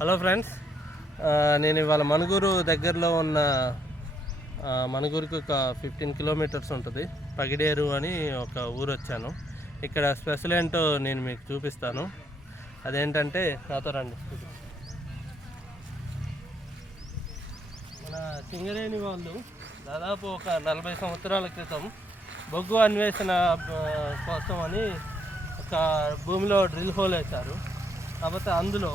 Hello friends, నేను ఇవాళ మణుగూరు దగ్గరలో ఉన్న మణుగూరుకి ఒక 15 కిలోమీటర్స్ ఉంటుంది, పగిడేరు అని ఒక ఊరు వచ్చాను. ఇక్కడ స్పెషల్ ఏంటో నేను మీకు చూపిస్తాను. అదేంటంటే నాతో రండి. మన సింగరేణి వాళ్ళు దాదాపు ఒక 40 సంవత్సరాల క్రితం బొగ్గు అన్వేషణ కోసం అని ఒక భూమిలో డ్రిల్ హోల్ వేశారు. కాకపోతే అందులో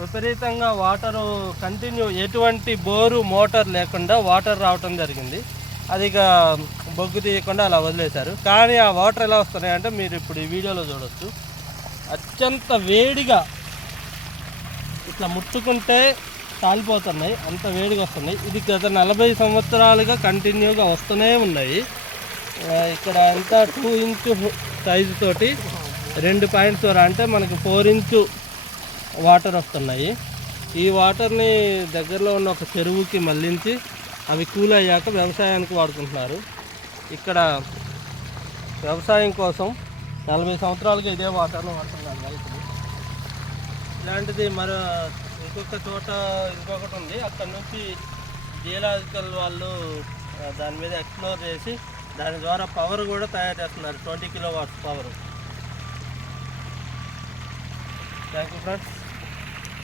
విపరీతంగా వాటరు కంటిన్యూ, ఎటువంటి బోరు మోటార్ లేకుండా వాటర్ రావటం జరిగింది. అది ఇక బొగ్గు తీయకుండా అలా వదిలేశారు. కానీ ఆ వాటర్ ఎలా వస్తున్నాయంటే మీరు ఇప్పుడు ఈ వీడియోలో చూడొచ్చు. అత్యంత వేడిగా ఇట్లా ముట్టుకుంటే కాలిపోతున్నాయి, అంత వేడిగా వస్తున్నాయి. ఇది గత 40 సంవత్సరాలుగా కంటిన్యూగా వస్తూనే ఉన్నాయి. ఇక్కడ అంతా 2 ఇంచు సైజు తోటి 2 పాయింట్స్ అంటే మనకి 4 ఇంచు వాటర్ వస్తున్నాయి. ఈ వాటర్ని దగ్గరలో ఉన్న ఒక చెరువుకి మళ్లించి అవి కూల్ అయ్యాక వ్యవసాయానికి వాడుకుంటున్నారు. ఇక్కడ వ్యవసాయం కోసం 40 సంవత్సరాలుగా ఇదే వాటర్ను వాడుతున్నారు రైతులు. ఇలాంటిది ఇంకొకటి ఉంది. అక్కడ నుంచి జియోలాజికల్ వాళ్ళు దాని మీద ఎక్స్ప్లోర్ చేసి దాని ద్వారా పవర్ కూడా తయారు చేస్తున్నారు, 20 kilowatts power. Thank you friends.